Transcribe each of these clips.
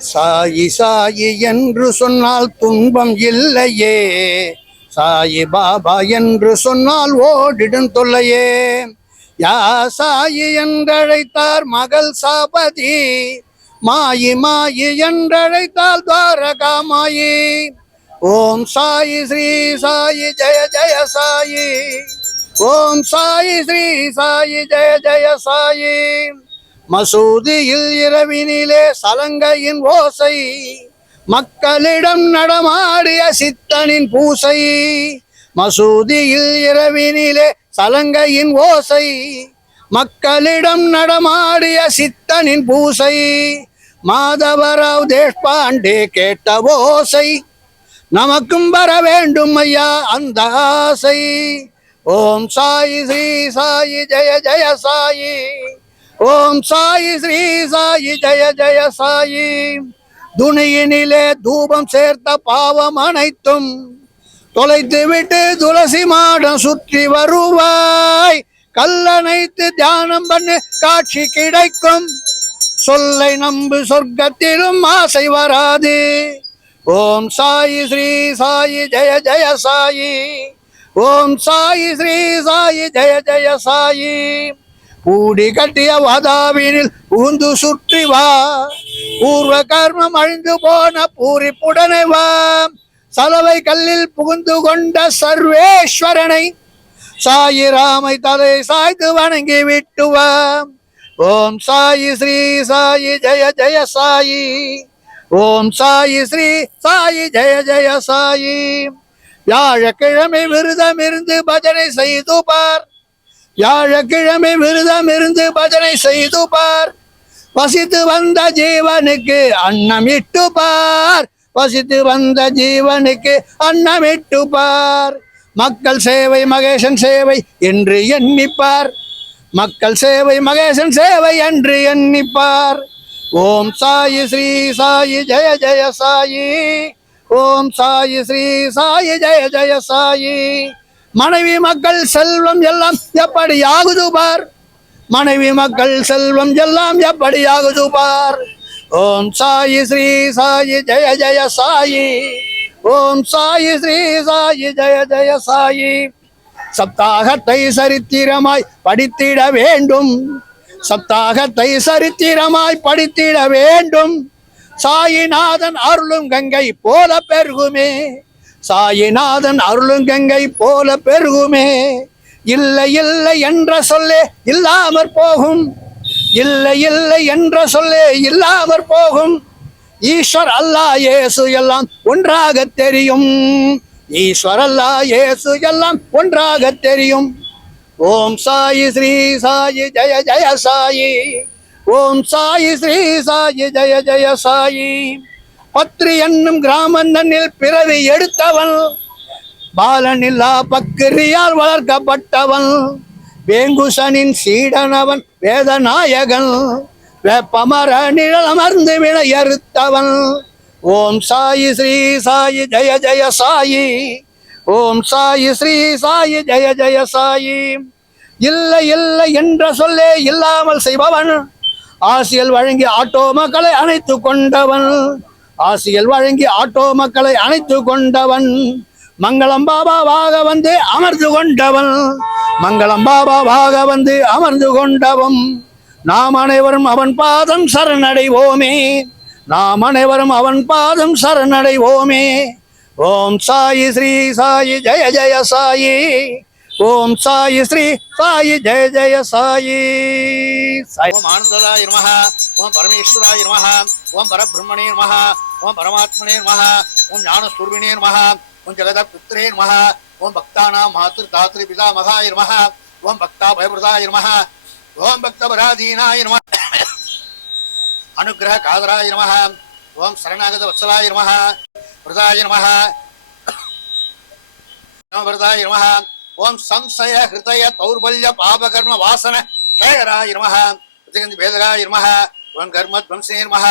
சாயி சாயி என்று சொன்னால் துன்பம் இல்லையே. சாயி பாபா என்று சொன்னால் ஓடிடும் தொல்லையே. யா சாயி என்றழைத்தார் மகள் சாபதி. மாயி மாயி என்றழைத்தால் துவாரகா மாயி ஓம் சாயி ஸ்ரீ சாயி ஜெய ஜெய சாயி. ஓம் சாயி ஸ்ரீ சாயி ஜெய ஜெய சாயி. மசூதியில் இரவினிலே சலங்கையின் ஓசை மக்களிடம் நடமாடிய சித்தனின் பூசை. மசூதியில் இரவினிலே சலங்கையின் ஓசை மக்களிடம் நடமாடிய சித்தனின் பூசை. மாதவராவ் தேஷ்பாண்டே கேட்ட ஓசை நமக்கும் வர வேண்டும் ஐயா அந்த ஆசை. ஓம் சாயி ஸ்ரீ சாயி ஜெய ஜெய சாயி. ஓம் சாயி ஸ்ரீ சாயி ஜய ஜய சாயி. துணியினிலே தூபம் சேர்த்த பாவம் அனைத்தும் தொலைத்து விட்டு துளசி மாடம் சுற்றி வருவாய். கல்லணைத்து தியானம் பண்ணு காட்சி கிடைக்கும். சொல்லை நம்பு சொர்க்கத்திலும் ஆசை வராது. ஓம் சாயி ஸ்ரீ சாயி ஜெய ஜெய சாயி. ஓம் சாயி ஸ்ரீ சாயி ஜெய ஜெய சாயி. கூடி கட்டிய வாதாவினில் ஊந்து சுற்றி வா. பூர்வ கர்மம் அழிந்து போன பூரிப்புடனே வா. சலவை கல்லில் புகுந்து கொண்ட சர்வேஸ்வரனை சாயி ராமை தலை சாய்த்து வணங்கி விட்டுவாம் ஓம் சாயி ஸ்ரீ சாயி ஜெய ஜெய சாயி. ஓம் சாயி ஸ்ரீ சாயி ஜெய ஜெய சாயி. வியாழக்கிழமை விரதம் இருந்து பஜனை செய்து பார். வியாழக்கிழமை விரதம் இருந்து பஜனை செய்து பார். வசித்து வந்த ஜீவனுக்கு அன்னமிட்டு பார். வசித்து வந்த ஜீவனுக்கு அன்னமிட்டு பார். மக்கள் சேவை மகேசன் சேவை என்று எண்ணிப்பார். மக்கள் சேவை மகேசன் சேவை என்று எண்ணிப்பார். ஓம் சாயி ஸ்ரீ சாயி ஜெய ஜெய சாயி. ஓம் சாயி ஸ்ரீ சாயி ஜெய ஜெய சாயி. மனைவி மக்கள் செல்வம் எல்லாம் எப்படி ஆகுது பார்? மனைவி மக்கள் செல்வம் எல்லாம் எப்படி ஆகுது பார்? ஓம் சாயி ஸ்ரீ சாயி ஜெய ஜெய சாயி. ஓம் சாயி ஸ்ரீ சாயி ஜெய ஜெய சாயி. சப்தாகத்தை சரித்திரமாய் படித்திட வேண்டும். சப்தாகத்தை சரித்திரமாய் படித்திட வேண்டும். சாயிநாதன் அருளும் கங்கை போல பெருகுமே. சாயிநாதன் அருளுங்கங்கை போல பெருகுமே. இல்லை இல்லை என்ற சொல்லே இல்லாமற் போகும். இல்லை இல்லை என்ற சொல்லே இல்லாமற் போகும். ஈஸ்வர் அல்லா இயேசு எல்லாம் ஒன்றாக தெரியும். ஈஸ்வர் அல்லா இயேசு எல்லாம் ஒன்றாக தெரியும். ஓம் சாயி ஸ்ரீ சாயி ஜெய ஜெய சாயி. ஓம் சாயி ஸ்ரீ சாயி ஜெய ஜெய சாயி. பத்ரி என்னும் கிராமந்தனில் பிறவி எடுத்தவன். பாலனில்லா பக்கிரியால் வளர்க்கப்பட்டவன். வேங்குசனின் சீடனவன் வேதநாயகன். வேப்பமர நிழலமர்ந்து விளையறுத்தவன் ஓம் சாயி ஸ்ரீ சாயி ஜெய ஜெய சாயி. ஓம் சாயி ஸ்ரீ சாயி ஜெய ஜெய சாயி. இல்லை இல்லை என்ற சொல்லே இல்லாமல் செய்பவன். ஆசியல் வழங்கி ஆட்டோ மக்களை அணைத்து கொண்டவன். ஆசியல் வழங்கி ஆட்டோ மக்களை அணைத்து கொண்டவன். மங்களம் பாபாவாக வந்து அமர்ந்து கொண்டவன். மங்களம் பாபாவாக வந்து அமர்ந்து கொண்டவன் நாம் அனைவரும் அவன் பாதம் சரணடைவோமே. நாம் அனைவரும் அவன் பாதம் சரணடைவோமே. ஓம் சாயி ஸ்ரீ சாயி ஜெய ஜய சாயி. ఓం సాయి శ్రీ సాయి జయ జయ సాయి ఓం ఆనందదాయ నమ ఓం పరమేశ్వరాయ నమ ఓం పరబ్రహ్మణే నమ ఓం పరమాత్మనే నమ ఓం జ్ఞానస్వరూపిణే నమ ఓం జగదపిత్రే నమ ఓం భక్తానాం మాతృధాతృ పితామహాయ నమ ఓం భక్తాభయప్రదాయ నమ ఓం భక్తపరాధీనాయ నమ అనుగ్రహ కాదరాయ నమ ఓం శరణాగత వత్సలాయ నమ వృదాయ నమ భరదాయ నమ ஓம் சம்சய ஹிருதய தௌர்பல்ய பாபகர்ம வாசன கேகராய நமஹ பிரதிகந்தி பேதகாய நமஹ ஓம் கர்மத்வம்சே நமஹ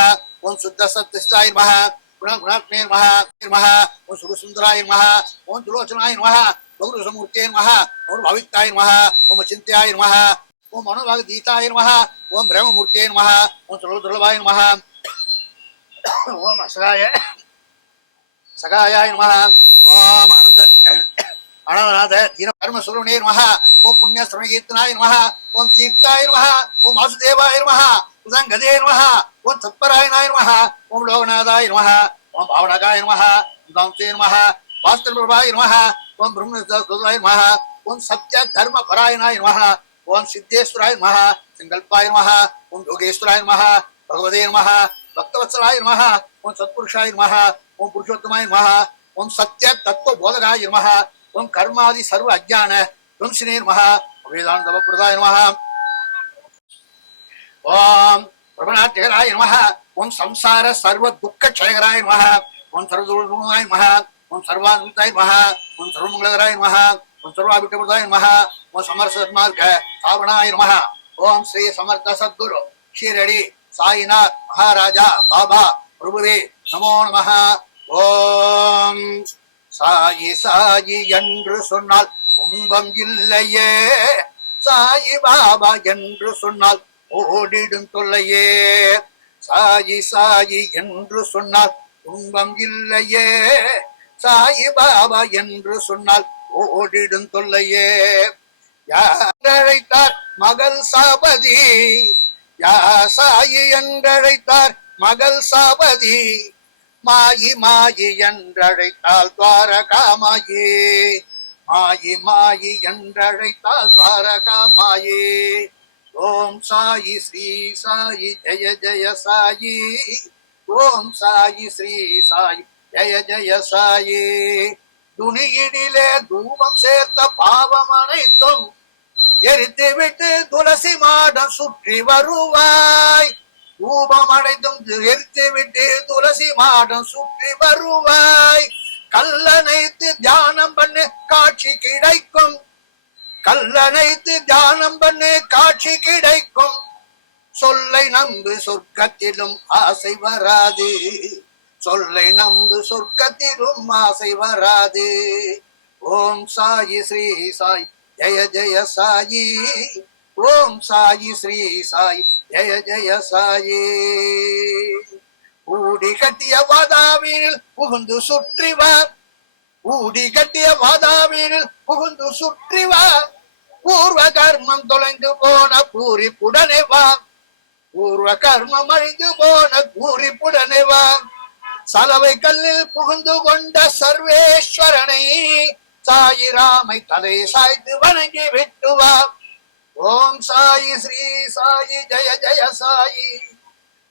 ஓம் சுத்த சத்திஷ்டாய நமஹ குண நமஹ நமஹ ஓம் சுரசுந்தராய நமஹ ஓம் துலோச்சனாய நமஹ பகுரு சமூர்த்தே நமஹ ஓம் பவித்தாய நமஹ ஓம் சிந்தியாய நமஹ ஓம் மனோபாக தீதாய நமஹ ஓம் நமஹ ஓம் துர்லபாய நமஹ ஓம் அசகாய சகாயாய ஓம் அனந்த அனந்தநாத தீன கர்ம சுரவணே மகா ஓம் புண்ணிய சுரகீர்த்தனாய மகா ஓம் தீர்த்தாய மகா ஓம் வாசுதேவாய நம உதங்கதே மகா ஓம் தத்பராயணாய மகா ஓம் லோகநாதாய மகா ஓம் பாவனகாய மகா ஓம் தாம்சே நம பாஸ்கர் பிரபாய நம ஓம் பிரம்மதாய மகா ஓம் சத்ய தர்ம பராயணாய மகா ஓம் சித்தேஸ்வராய மகா சங்கல்பாய மகா ஓம் யோகேஸ்வராய மகா பகவதே மகா பக்தவத்சலாய மகா ஓம் சத்புருஷாய மகா ஓம் புருஷோத்தமாய மகா ஓம் சத்ய தத்துவ போதகாய மகா துவம் கர்மாதி சர்வ அஜான துவம்சினே நம வேதாந்த பிரதாய மகா ஓம் பிரபநாத்திகராய நம ஓம் சம்சார சர்வ துக்க க்ஷயகராய நம ஓம் சர்வதுர்காய நம ஓம் சர்வானுதாய நம ஓம் சர்வமங்கலகராய நம ஓம் சர்வாபிட்டபிரதாய நம ஓம் சமரச சன்மார்க்க சாவணாய நம ஓம் ஸ்ரீ சமர்த்த சத்குரு ஷீரடி சாயிநாத் மகாராஜா பாபா பிரபுவே நமோ நம ஓம் சாயி சாயி என்று சொன்னால் துன்பம் இல்லையே. சாயி பாபா என்று சொன்னால் ஓடிடும் தொல்லையே. சாயி சாயி என்று சொன்னால் துன்பம் இல்லையே. சாயி பாபா என்று சொன்னால் ஓடிடும் தொல்லையே. யார் அழைத்தார் மகள் சாபதி? யா சாயி என்றழைத்தார் மகள் சாபதி? மாயி மாயி என்றழைத்தால் துவாரகாமாயி. மாயி மாயி என்றழைத்தால் துவாரகாமாயி. ஓம் சாயி ஸ்ரீ சாயி ஜெய ஜெய சாயி. ஓம் சாயி ஸ்ரீ சாயி ஜெய ஜெய சாயி. துணியினிலே தூமம் சேர்த்த பாவம் அனைத்தும் எரித்து விட்டு துளசி மாடம் சுற்றி வருவாய். ரூபம் அடைந்தும் எரித்து விட்டு துளசி மாடம் சுற்றி வருவாய். கல்லணைத்து தியானம் பண்ணு காட்சி கிடைக்கும். கல்லணைத்து தியானம் பண்ணு காட்சி கிடைக்கும். சொல்லை நம்பு சொர்க்கத்திலும் ஆசை வராது. சொல்லை நம்பு சொர்க்கத்திலும் ஆசை வராது. ஓம் சாயி ஸ்ரீ சாய் ஜெய ஜெய சாயி. ஓம் சாயி ஸ்ரீ சாய் ஜய ஜய சாயே. ஊடி கட்டிய வாதாவீரில் புகுந்து சுற்றிவா ஊடி கட்டிய வாதாவீரில் புகுந்து சுற்றிவா பூர்வ கர்மம் தொலைந்து போன பூரிப்புடனே வா. பூர்வ கர்மம் அழிந்து போன பூரிப்புடனே வா. சலவை கல்லில் புகுந்து கொண்ட சர்வேஸ்வரனை சாயிராமை தலை சாய்த்து வணங்கி விட்டுவா ஓம் சாயி ஸ்ரீ சாயி ஜெய ஜய சாயி.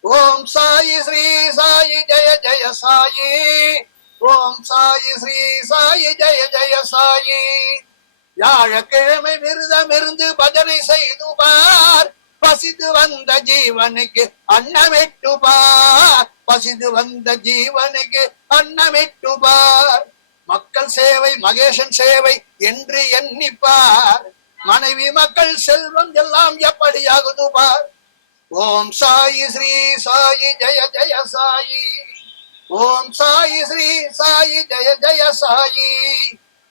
ஓம் சாயி ஸ்ரீ சாயி ஜெய ஜெய சாயி. ஓம் சாயி ஸ்ரீ சாயி ஜெய ஜய சாயி. வியாழக்கிழமை விருதமிருந்து இருந்து பஜனை செய்து பார். பசித்து வந்த ஜீவனுக்கு அன்னமிட்டு பார். பசித்து வந்த ஜீவனுக்கு அன்னமிட்டு பார். மக்கள் சேவை மகேசன் சேவை என்று எண்ணிப்பார். மனைவி மக்கள் செல்வம் எல்லாம் எப்படியாகுது பார்? ஓம் சாயி ஸ்ரீ சாயி ஜெய ஜய சாயி. ஓம் சாயி ஸ்ரீ சாயி ஜெய ஜய சாயி.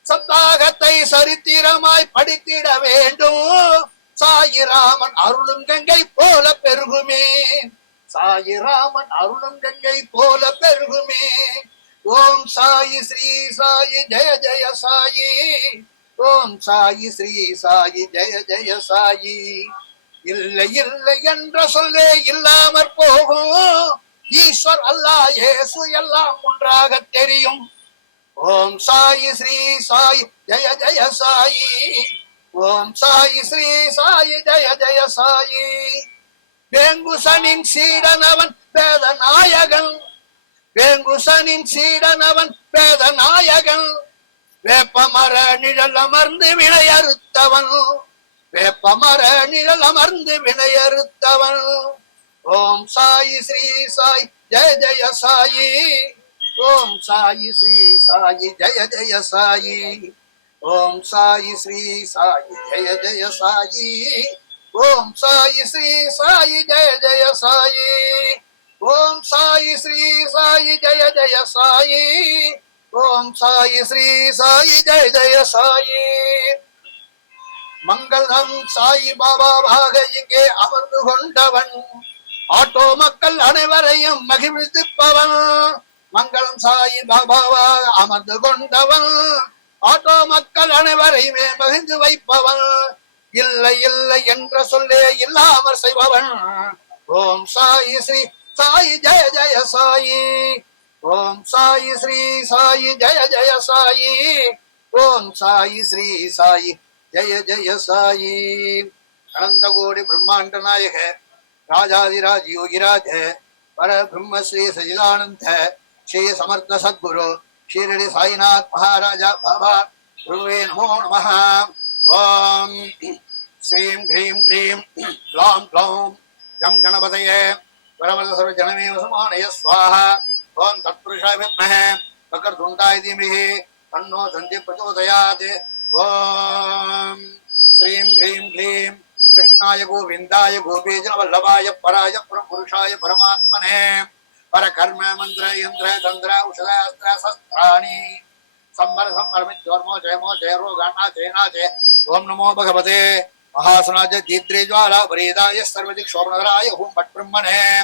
சப்தாகத்தை சரித்திரமாய் படித்திட வேண்டும். சாயிராமன் அருளும் கங்கை போல பெருகுமே. சாயிராமன் அருளும் கங்கை போல பெருகுமே. ஓம் சாயி ஸ்ரீ சாயி ஜெய ஜெய சாயி. ஓம் சாயி ஸ்ரீ சாயி ஜெய ஜெய சாயி. இல்லை இல்லை என்ற சொல்லே இல்லாமற் போகும். ஈஸ்வர் அல்லாஹ் இயேசு எல்லாம் ஒன்றாக தெரியும். ஓம் சாயி ஸ்ரீ சாயி ஜெய ஜெய சாயி. ஓம் சாயி ஸ்ரீ சாயி ஜெய ஜெய சாயி. வேங்குசனின் சீடனவன் வேத நாயகன் வேங்குசனின் சீடனவன் வேத நாயகன் வேப்பமர நிழல் அமர்ந்து வினையறுத்தவன் வேப்பமர நிழல் அமர்ந்து வினையறுத்தவன் ஓம் சாயி ஸ்ரீ சாய் ஜெய ஜெய சாயி. ஓம் சாயி ஸ்ரீ சாயி ஜெய ஜெய சாயி. ஓம் சாயி ஸ்ரீ சாயி ஜெய ஜெய சாயி. ஓம் சாயி ஸ்ரீ சாயி ஜெய ஜெய சாயி. ஓம் சாயி ஸ்ரீ சாயி ஜெய ஜெய சாயி. ஓம் சாயி ஸ்ரீ சாயி ஜெய ஜெய சாயி. மங்களம் சாயி பாபாவாக இங்கே அமர்ந்து கொண்டவன். ஆட்டோ மக்கள் அனைவரையும் மகிழ்விப்பவன் மங்களம் சாயி பாபாவாக அமர்ந்து கொண்டவன். ஆட்டோ மக்கள் அனைவரையுமே மகிழ்ந்து வைப்பவன். இல்லை இல்லை என்ற சொல்லே இல்லாமல் செய்பவன். ஓம் சாயி ஸ்ரீ சாயி ஜெய ஜெய சாயி. ओम साई श्री साई, जय जय साई। ओम साई श्री साई, जय जय साई। अनंत कोटि ब्रह्मांड नायक है, राजाधिराज योगिराज है पर ब्रह्म श्री सजिलानंद है, श्री समर्थ सदगुरु, श्री साईनाथ महाराजा बाबा, गुरुवे नमो नमः। ओम श्रीं ह्रीं क्लीं ग्लां ग्लौं गं गणपतये परमद सर्वजनमेव समानय स्वाहा। ओम तत्पुरुषाय विद्महे वक्रतुण्डाय धीमहि तन्नो सन्धि प्रचोदयात्। ओम। श्रीं कृष्णाय गोविन्दाय गोपीजनवल्लभाय पराय परमात्मने। परकर्म, मन्त्र, यन्त्र, तन्त्र, औषधास्त्र, शस्त्राणि। संवर जयमो ओम नमो भगवते। महासनाज जीद्रेज्वाला वरेदाय सर्वदिक्षोभनराय हुं भट्ब्रह्मणे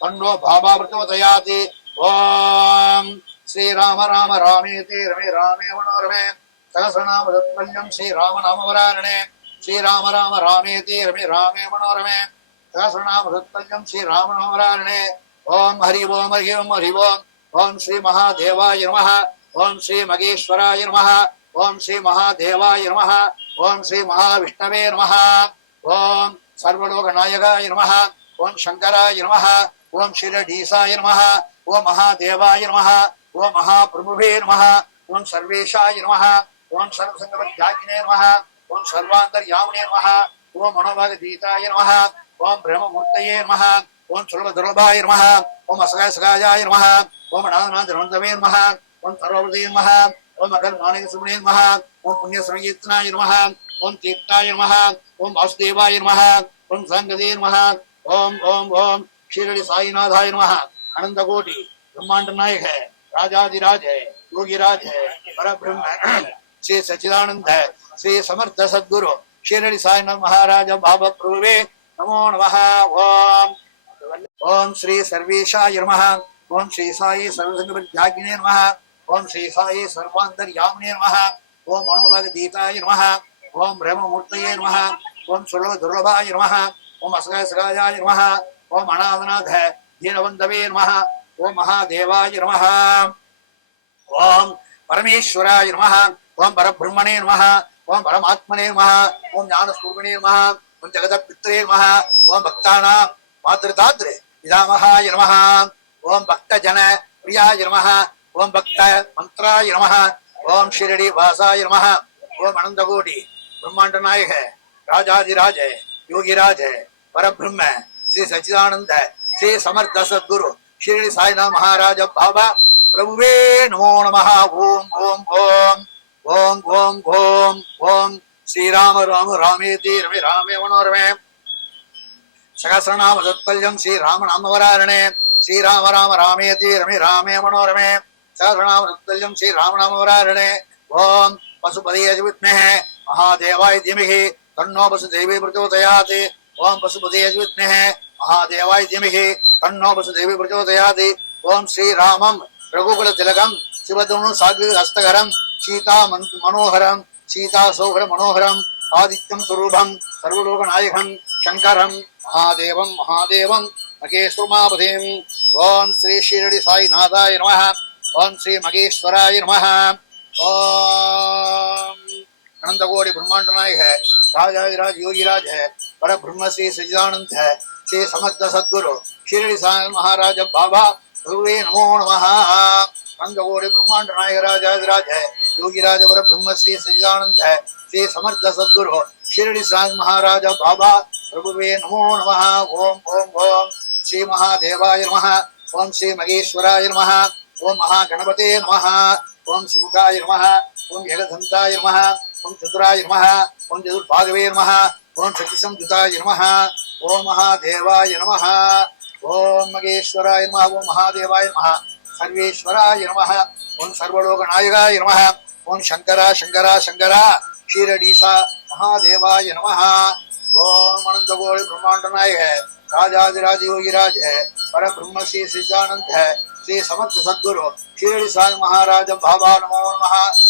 तन्नो भाभा प्रचोदयात् ओम श्री राम राम रामेति रमे रामे मनोरमे। सहस्रनाम तत्पल्यं श्री राम नाम वरारणे श्री राम राम रामेति रमे रामे मनोरमे। सहस्रनाम तत्पल्यं श्री राम नाम वरारणे ओम हरि ओम हरि ओम हरि ओम ओम श्री महादेवाय नमः। ओम श्री मगेश्वराय नमः। ओम श्री महादेवाय नमः। ओम श्री महाविष्णवे नमः। ओम सर्वलोकनायकाय नमः। ओम शंकराय नमः। ओम शिरडीसाय नमः ओम महादेवाय नमः ओम महाप्रभुवे नमः ओम सर्वेशाय नमः ओम सर्वसंगपत्यागिने नमः ओम सर्वान्तर्यामिने नमः ओम मनोभागदीताय नमः ओम ब्रह्ममूर्तये नमः ओम सुलभदुर्लभाय नमः ओम असगाय सगायाय नमः ओम अनाथनाथनन्दवे नमः ओम सर्ववृते नमः ओम अकर्माणिक सुमणे नमः ओम पुण्यसंगीतनाय नमः ओम तीर्थाय नमः ओम वासुदेवाय नमः ओम संगदे नमः ओम ओम ओम शिरडी साईनाथाय नमः अनंत कोटि ब्रह्मांड नायक है राजाधिराज है योगिराज है परब्रह्म श्री सच्चिदानंद है श्री समर्थ सद्गुरु शिरडी साईनाथ महाराज बाबा प्रभुवे नमो नमः ओम ओम श्री सर्वेशाय नमः ओम श्री साई सर्वसंगपरित्यागिने नमः ओम श्री साई सर्वान्तर्यामिने नमः ओम मनोभगदीताय नमः ओम ब्रह्ममूर्तये नमः ओम सुलभदुर्लभाय नमः ओम असगाय सगायाय नमः ओम अनाथनाथ दीनबन्धवे नमः ओम महादेवाय नमः ओम परमेश्वराय नमः ओम परब्रह्मणे नमः ओम परमात्मने नमः ओम ज्ञानस्वरूपिणे नमः ओम जगदपित्रे नमः ओम भक्तानां मातृदातृ पितामहाय नमः ओम भक्तजन प्रियाय नमः ओम भक्त मंत्राय नमः ओम शिरडी वासाय नमः ओम अनंतकोटि ब्रह्मांड नायक राजाधिराज है योगिराज है परब्रह्म श्री सच्चिदानंद है, श्री समर्थ सद्गुरु शिरडी साईनाथ महाराज बाबा प्रभुवे नमो नमः। ओम ओम ओम ओम ओम ओम ओम। श्री राम राम रामेति रमे रामे मनोरमे। सहस्रनाम तत्पल्यं श्री राम नाम वरारणे श्री राम राम रामेति रमे रामे मनोरमे। सहस्रनाम तत्पल्यं श्री राम नाम वरारणे ओम पशुपति च विद्महे। महादेवाय धीमहि। तन्नो वसुदेवी प्रचोदयात् ओम पशुपतिने महादेवाय धीमहि कण्णो वसुदेवी प्रचोदयादि ओम श्रीरामम् रघुकुलतिलकम् शिवदुणु साग्रहस्तकरम् सीता मनोहरम् सीता सौहर मनोहरम् आदित्यम् स्वरूपम् सर्वलोकनायकम् शङ्करम् महादेवम् महादेवम् मगेश्वरमापतिम् ओम् श्री शिरडि साईनाथाय नमः। ओम् श्री मगेश्वराय नमः। ओम्। अनन्तकोटि ब्रह्माण्डनायक राजाजिराज योगिराज है। पर ब्रह्म श्री सचिदानंद है, श्री समस्त सदगुरु, श्री महाराज बाबा गुरुवे नमो नम। रंगोरे ब्रह्मांड नायक राजराज है, योगीराज पर ब्रह्म श्री सचिदानंद है, श्री समर्थ सदगुरु शिरडी साई महाराज बाबा प्रभुवे नमो नम। ओम ओम ओम। श्री महादेवाय नम। ओम, श्री महेश्वराय नम। ओम, महागणपते नम। ओम सुमुखाय नम। ओम जगदंताय नम। ओम, चतुराय नम। ओम, चतुर्भागवे नम। ओम ॐ सखिसंयुताय नमः। ओम महादेवाय नमः। ओम मगेश्वराय नमः। ओम महादेवाय नमः। सर्वेश्वराय नमः। ओम सर्वलोकनायकाय नमः। ओम शङ्करा शङ्करा शङ्करा क्षीरडीसा महादेवाय नमः। ॐ अनन्तगोल ब्रह्मांडनाय है। राजाधिराज योगिराज है। पर ब्रह्म श्री सिद्धानंद है। श्री समर्थ सद्गुरु। क्षीरडीसा महाराज भावा नमो नमः।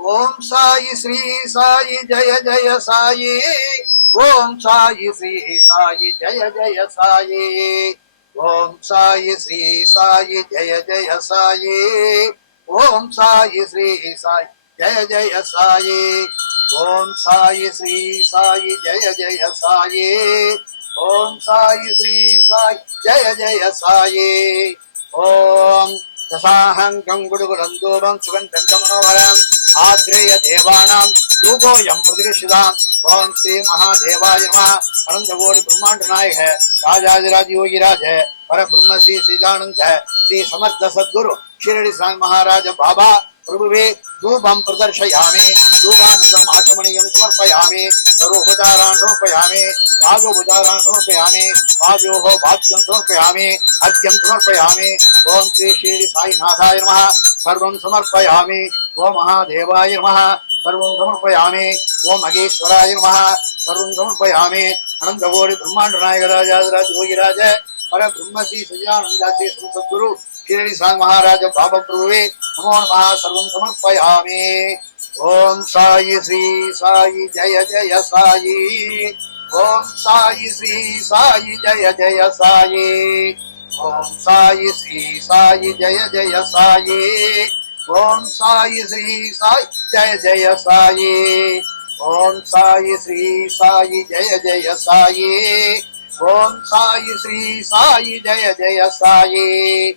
ஓம் சாயி ஸ்ரீ சாயி ஜய ஜய சாயி. ஓம் சாயி ஸ்ரீ சாயி ஜய ஜய சாயி. ஓம் சாயி ஸ்ரீ சாயி ஜய ஜய சாயி. ஓம் சாயி ஸ்ரீ சாயி ஜய ஜய சாயி. ஓம் சாயி ஸ்ரீ சாயி ஜய ஜய சாயி. ஓம் சாயி ஸ்ரீ சாயி ஜய ஜய சாயி. ஓம் தசாஹங்கம் குடுகுலந்தூபம் சுகந்தந்த மனோகரம் आग्रेय देवानाम रूपो यम प्रतिष्ठिताम् ओम श्री महादेवाय नमः। अनंतगोड़ी ब्रह्मांड नायक है। राजाधिराज योगी राज है। पर ब्रह्म श्री श्रीदानंद है। श्री समर्थ सदगुरु श्री स्वामी महाराज बाबा। प्रभु प्रभुवे धूपम प्रदर्शयामे धूपानंदम आचमणीयम समर्पयामे सर्वोपचारान् समर्पयामे, राजोपचारान् समर्पयामे पाद्योः भाद्यं समर्पयामे अद्यं समर्पयामे ओम श्री श्री साईनाथाय नमः, सर्वं समर्पयामि ओम महादेवाय नमः, सर्वं समर्पयामि ओम महेश्वराय नमः, सर्वं समर्पयामि अनंतगौरी ब्रह्मांड नायक राजाधिराज योगिराज पर ब्रह्म श्री सजानंदाचे सद्गुरु शिरडी साई महाराज बाबा प्रभुवे नमो नमः सर्वं समर्पयामि ॐ साई श्री साई जय जय साई ॐ साई श्री साई जय जय साई ॐ साई श्री साई जय जय साई ॐ साई श्री साई जय जय साई ॐ साई श्री साई जय जय साई ॐ साई श्री साई जय जय साई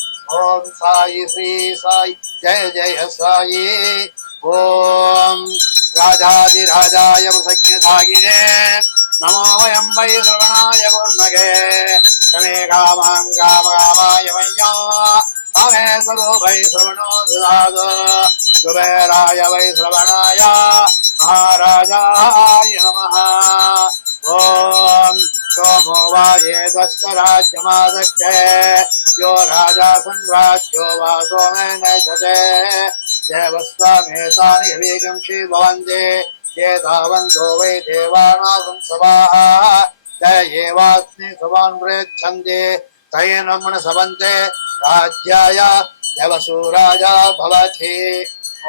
ஓம் சாயி ஸ்ரீ சாய் ஜெய ஜெய சாயி. ஓம் ராஜாதிராஜாய பிரசக்யதாகினே நமோ வயம் வை சிரவணாய குர்மகே. கமே காமாம் காமகாமாய மையா. காமே சதோ வை சிரவணோ சுதாது. குபேராய வை சிரவணாய மகாராஜாய நம ஓம் सोमो वा एतस्य राज्यमादक्ष यो राजा संराज्यो वा सोमेन जते देवस्वामेतानि हवीगंषि भवन्ति ये धावन्तो वै देवानागं सभाः। त एवास्मि सभान् प्रयच्छन्ति तैनं सवन्ते। राज्याय देवसूराजा भवति।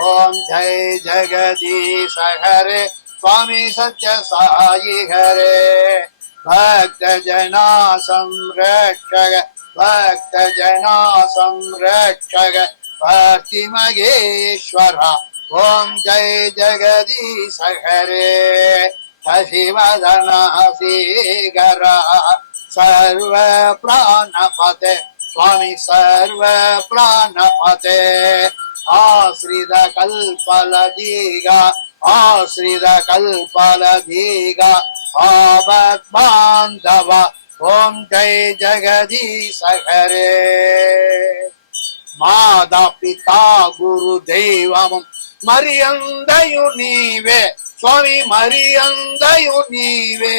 ॐ जय जगदीश हरे स्वामी सत्य साई हरे। भक्तजना संरक्षक भक्तजना संरक्षक जना संरक्षग ॐ जय जगदीश हरे हसि मदन सर्वप्राणपते स्वामि सर्वप्राणपते। आश्रित श्रीद आश्रित दीगा பாவத்மாந்தவ ஓம் ஜெய் ஜெகதீசகரே. மாதா பிதா குரு தெய்வமும் மரியந்தையு நீவே சுவாமி மரியந்தையு நீவே.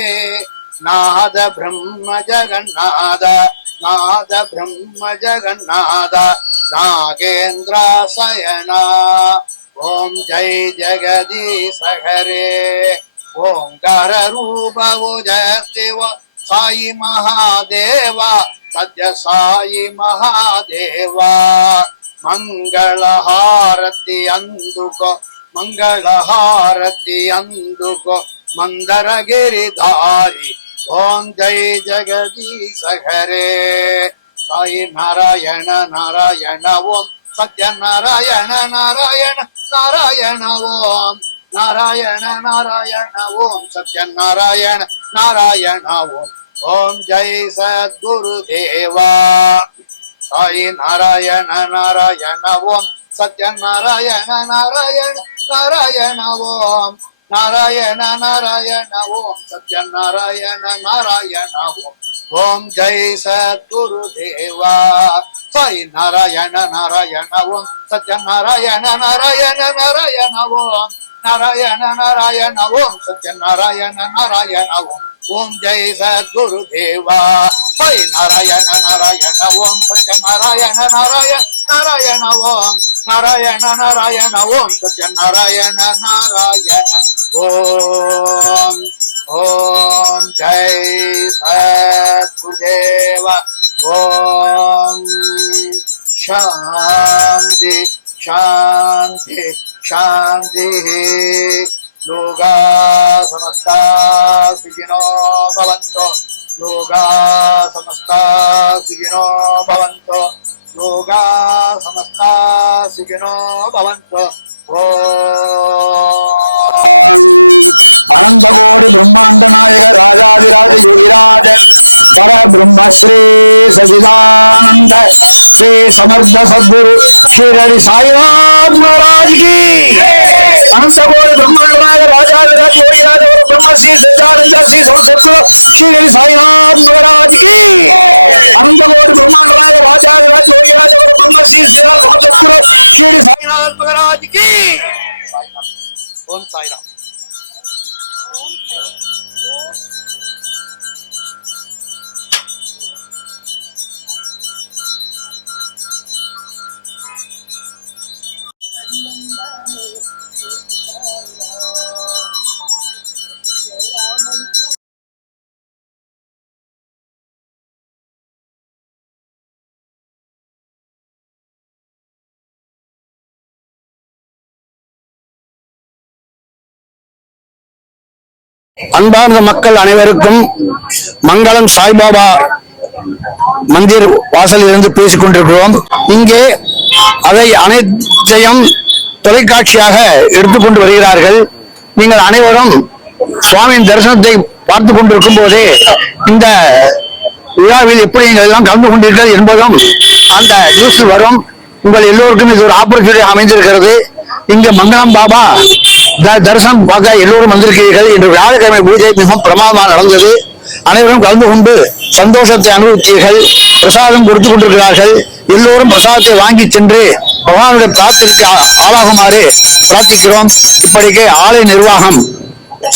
நாத பிரம்ம ஜெகநாத நாத பிரம்ம ஜெகநாத நாகேந்திரா சயனா. ஓம் ஜெய் ஜெகதீசகரே. ಓಂಕಾರ ರೂಪ ದೇವ ಸಾಯಿ ಮಹಾದೇವ ಸದ್ಯ ಸಾಯಿ ಮಹಾದೇವ ಮಂಗಳ ಹಾರತಿ ಅಂದುಕೋ ಮಂಗಳ ಹಾರತಿ ಅಂದುಕೋ ಮಂದರಗಿರಿಧಾರಿ ಓಂ ಜೈ ಜಗದೀಶ ಹರೇ ಸಾಯಿ ನಾರಾಯಣ ನಾರಾಯಣ ಓಂ ಸತ್ಯ ನಾರಾಯಣ ನಾರಾಯಣ ನಾರಾಯಣ ಓಂ நாராயண நாராயண ஓம் சத்யன் நாராயண நாராயண ஓம் ஓம் ஜெய் சத்குரு தேவா சாயி நாராயண நாராயண ஓம் சத்யன் நாராயண நாராயண நாராயண ஓம் நாராயண நாராயண ஓம் சத்யன் நாராயண நாராயண ஓம் ஓம் ஜெய் சத்குரு தேவா சாய் நாராயண நாராயண ஓம் சத்யன் நாராயண நாராயண நாராயண ஓம் நாராயண நாராயண ஓம் சத்ய நாராயண நாராயண ஓம் ஓம் ஜெய் சத்குரு தேவா ஹோய் நாராயண நாராயண ஓம் சத்ய நாராயண நாராயண நாராயண ஓம் நாராயண நாராயண ஓம் சத்ய நாராயண நாராயண ஓம் ஓம் ஜெய் சத்குருதேவ ஓம் சாந்தி சாந்தி शांति लोगा समस्ता सुखिनो भवन्तु। लोगा समस्ता सुखिनो भवन्तु। लोगा समस्ता सुखिनो भवन्तु। अनंत कोटि ब्रह्मांड नायक राजाधिराज योगिराज पर ब्रह्म श्री सचिदानंद, श्री समर्थ सद्गुरु శ్రీరడి సాయినాథ్ మహారాజ్కి హంసగోడు బ్రహ్మాండరాజ రాజాధిరాజ యోగిరాజ బ్రహ్మశ్రీ సజ్జానంద శ్రీ సంసత్తులు శ్రీరడి సాయినాథ్ మహారాజ్కి హంసగోడు బ్రహ్మాండరాజ రాజాధిరాజ యోగిరాజ బ్రహ్మశ్రీ సజ్జానంద సంసత్తులు శ్రీరడి సాయినాథ్ మహారాజ్కి ఓం సాయిరామ్. அன்பார்ந்த மக்கள் அனைவருக்கும் மங்களம் சாய்பாபா மந்திர் வாசலில் இருந்து பேசிக் கொண்டிருக்கிறோம் இங்கே அதை அனைத்தையும் தொலைக்காட்சியாக எடுத்துக்கொண்டு வருகிறார்கள். நீங்கள் அனைவரும் சுவாமியின் தரிசனத்தை பார்த்து கொண்டிருக்கும் போதே இந்த விழாவில் எப்படி நீங்கள் எல்லாம் கலந்து கொண்டீர்கள் என்பதும் அந்த நியூஸ் வரும். உங்கள் எல்லோருக்கும் இது ஒரு ஆப்பர்ச்சுனிட்டி அமைந்திருக்கிறது. இங்க மங்களம் பாபா தரிசனம் பார்க்க எல்லோரும் வந்திருக்கிறீர்கள். இன்று வியாழக்கிழமை பூஜை மிகவும் பிரமாதமாக நடந்தது. அனைவரும் கலந்து கொண்டு சந்தோஷத்தை அனுபவித்தீர்கள். பிரசாதம் கொடுத்து கொண்டிருக்கிறார்கள். எல்லோரும் பிரசாதத்தை வாங்கி சென்று பகவானுடைய பிரார்த்தனைக்கு ஆளாகுமாறு பிரார்த்திக்கிறோம். இப்படிக்கு ஆலய நிர்வாகம்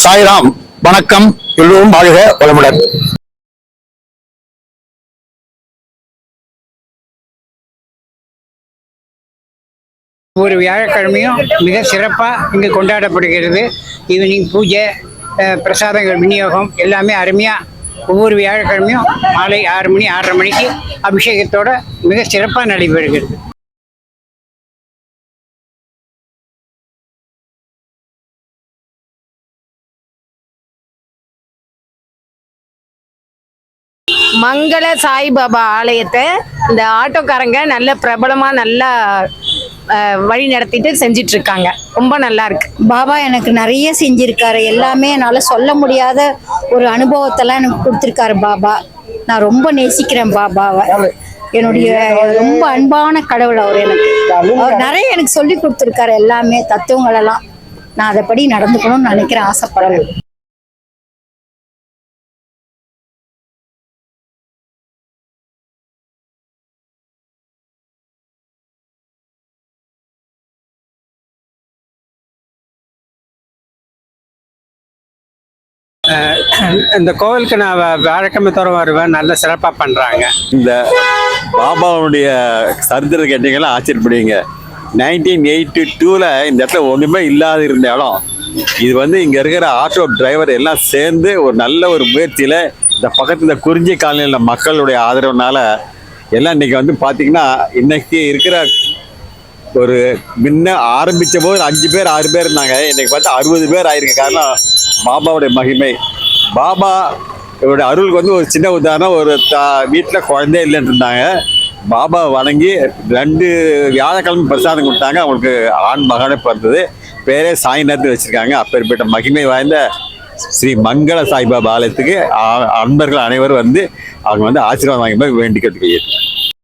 சாய்ராம் வணக்கம். எல்லோரும் வாழ்க வளமுடன். ஒவ்வொரு வியாழக்கிழமையும் மிக சிறப்பாக இங்கு கொண்டாடப்படுகிறது. ஈவினிங் பூஜை அஹ், பிரசாதங்கள் விநியோகம் எல்லாமே அருமையாக ஒவ்வொரு வியாழக்கிழமையும் மாலை ஆறு மணி ஆறரை மணிக்கு அபிஷேகத்தோட மிக சிறப்பாக நடைபெறுகிறது. மங்கள சாய்பாபா ஆலயத்தை இந்த ஆட்டோக்காரங்க நல்ல பிரபலமா நல்லா வழி நடத்திட்டு செஞ்சிட்டு இருக்காங்க ரொம்ப நல்லா இருக்கு பாபா எனக்கு நிறைய செஞ்சிருக்காரு. எல்லாமே என்னால் சொல்ல முடியாத ஒரு அனுபவத்தெல்லாம் எனக்கு கொடுத்துருக்காரு பாபா. நான் ரொம்ப நேசிக்கிறேன் பாபாவை. என்னுடைய ரொம்ப அன்பான கடவுள் அவர் எனக்கு. அவர் நிறைய எனக்கு சொல்லி கொடுத்துருக்காரு எல்லாமே தத்துவங்களெல்லாம். நான் அதைப்படி நடந்துக்கணும்னு நினைக்கிறேன் ஆசைப்படுறேன் இந்த கோவிலுக்கு நான் வ- வியாழக்கிழமை தோறும் வருவேன். நல்ல சிறப்பாக பண்ணுறாங்க இந்த பாபாவுடைய சரித்திர கேட்டீங்கன்னா ஆச்சரியப்படுவீங்க. நைன்டீன் எயிட்டி டூவில் இந்த இடத்துல ஒன்றுமே இல்லாத இருந்த இடம் இது வந்து இங்கே இருக்கிற ஆட்டோ டிரைவர் எல்லாம் சேர்ந்து ஒரு நல்ல ஒரு முயற்சியில் இந்த பக்கத்தில் இந்த குறிஞ்சி காலனியில் மக்களுடைய ஆதரவுனால எல்லாம் இன்னைக்கு வந்து பார்த்தீங்கன்னா இன்றைக்கி இருக்கிற ஒரு முன்ன ஆரம்பித்த போது அஞ்சு பேர் ஆறு பேர் இருந்தாங்க. இன்னைக்கு பார்த்தா அறுபது பேர் ஆயிருக்கு காரணம் பாபாவுடைய மகிமை. பாபா இவருடைய அருளுக்கு வந்து ஒரு சின்ன உதாரணம். ஒரு தா வீட்டில் குழந்தையே இல்லைன்னு இருந்தாங்க. பாபா வணங்கி ரெண்டு வியாழக்கிழமை பிரசாதம் கொடுத்தாங்க. அவங்களுக்கு ஆண் மகனே பிறந்தது. பேரே சாய்நாத் வச்சுருக்காங்க. அப்பேற்பட்ட மகிமை வாய்ந்த ஸ்ரீ மங்கள சாய்பாபா ஆலயத்துக்கு அன்பர்கள் அனைவரும் வந்து அவங்க வந்து ஆசீர்வாதம் வாங்கி வேண்டிக்கிறதுக்கு